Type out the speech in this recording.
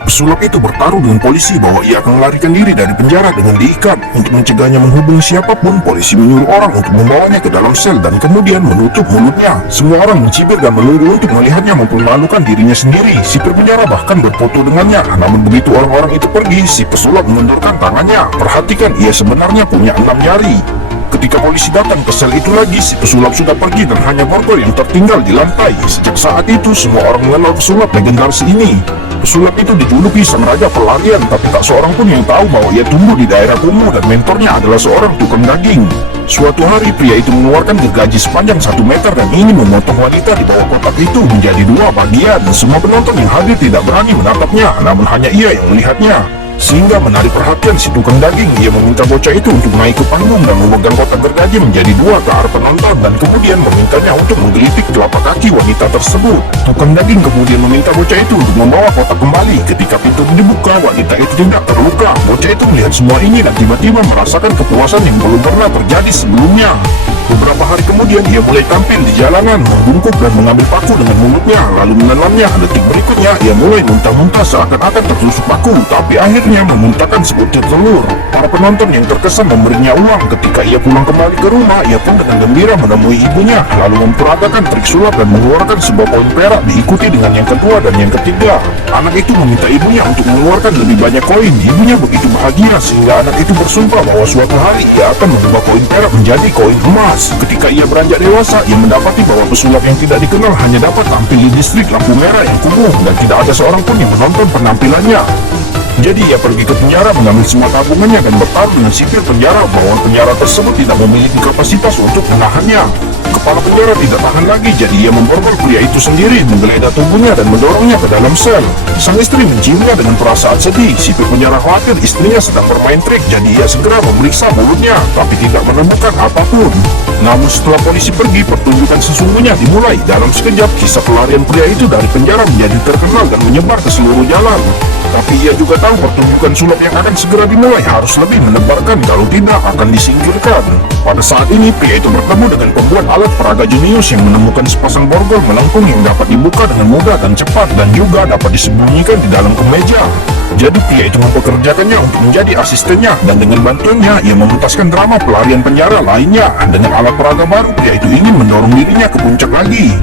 Pesulap itu bertaruh dengan polisi bahwa ia akan melarikan diri dari penjara dengan diikat. Untuk mencegahnya menghubungi siapapun, polisi menyuruh orang untuk membawanya ke dalam sel dan kemudian menutup mulutnya. Semua orang mencibir dan menunggu untuk melihatnya mempermalukan dirinya sendiri. Sipir penjara bahkan berfoto dengannya. Namun begitu orang-orang itu pergi, si pesulap mengendorkan tangannya. Perhatikan, ia sebenarnya punya 6 jari. Ketika polisi datang ke sel itu lagi, si pesulap sudah pergi dan hanya borgol yang tertinggal di lantai. Sejak saat itu, semua orang mengenal pesulap legendaris ini. Pesulap itu dijuluki sang raja pelarian, tapi tak seorang pun yang tahu bahwa ia tumbuh di daerah kumuh dan mentornya adalah seorang tukang daging. Suatu hari, pria itu mengeluarkan gergaji sepanjang 1 meter dan ingin memotong wanita di bawah kotak itu menjadi 2 bagian. Semua penonton yang hadir tidak berani menatapnya, namun hanya ia yang melihatnya. Sehingga menarik perhatian si tukang daging, ia meminta bocah itu untuk naik ke panggung dan memegang kotak gergaji menjadi 2 ke arah penonton dan kemudian memintanya untuk menggelitik telapak kaki wanita tersebut. Tukang daging kemudian meminta bocah itu untuk membawa kotak kembali. Ketika pintu dibuka, wanita itu tidak terluka. Bocah itu melihat semua ini dan tiba-tiba merasakan kepuasan yang belum pernah terjadi sebelumnya. Beberapa hari kemudian, ia mulai tampil di jalanan, membungkuk dan mengambil paku dengan mulutnya, lalu menelannya. Detik berikutnya, ia mulai muntah-muntah seakan-akan tertusuk paku, tapi akhirnya memuntahkan sebutir telur. Para penonton yang terkesan memberinya uang. Ketika ia pulang kembali ke rumah, ia pun dengan gembira menemui ibunya, lalu memperagakan trik sulap dan mengeluarkan sebuah koin perak, diikuti dengan yang kedua dan yang ketiga. Anak itu meminta ibunya untuk mengeluarkan lebih banyak koin. Ibunya begitu bahagia sehingga anak itu bersumpah bahwa suatu hari ia akan mengubah koin perak menjadi koin emas. Ketika ia beranjak dewasa, ia mendapati bahwa pesulap yang tidak dikenal hanya dapat tampil di distrik lampu merah yang kumuh dan tidak ada seorang pun yang menonton penampilannya. Jadi ia pergi ke penjara mengambil semua tabungannya dan bertaruh dengan sipir penjara bahwa penjara tersebut tidak memiliki kapasitas untuk menahannya. Kepala penjara tidak tahan lagi, jadi ia memborgol pria itu sendiri, menggeledah tubuhnya dan mendorongnya ke dalam sel. Sang istri menciumnya dengan perasaan sedih. Sipir penjara khawatir istrinya sedang bermain trik, jadi ia segera memeriksa mulutnya, tapi tidak menemukan apapun. Namun setelah polisi pergi, pertunjukan sesungguhnya dimulai. Dalam sekejap, kisah pelarian pria itu dari penjara menjadi terkenal dan menyebar ke seluruh jalan. Tapi ia juga tahu pertunjukan sulap yang akan segera dimulai harus lebih mendebarkan, kalau tidak akan disingkirkan. Pada saat ini, pria itu bertemu dengan pembuat alat peraga jenius yang menemukan sepasang borgol melengkung yang dapat dibuka dengan mudah dan cepat dan juga dapat disembunyikan di dalam kemeja. Jadi pria itu mempekerjakannya untuk menjadi asistennya dan dengan bantuannya ia mementaskan drama pelarian penjara lainnya. Dengan alat peraga baru, pria itu ingin mendorong dirinya ke puncak lagi.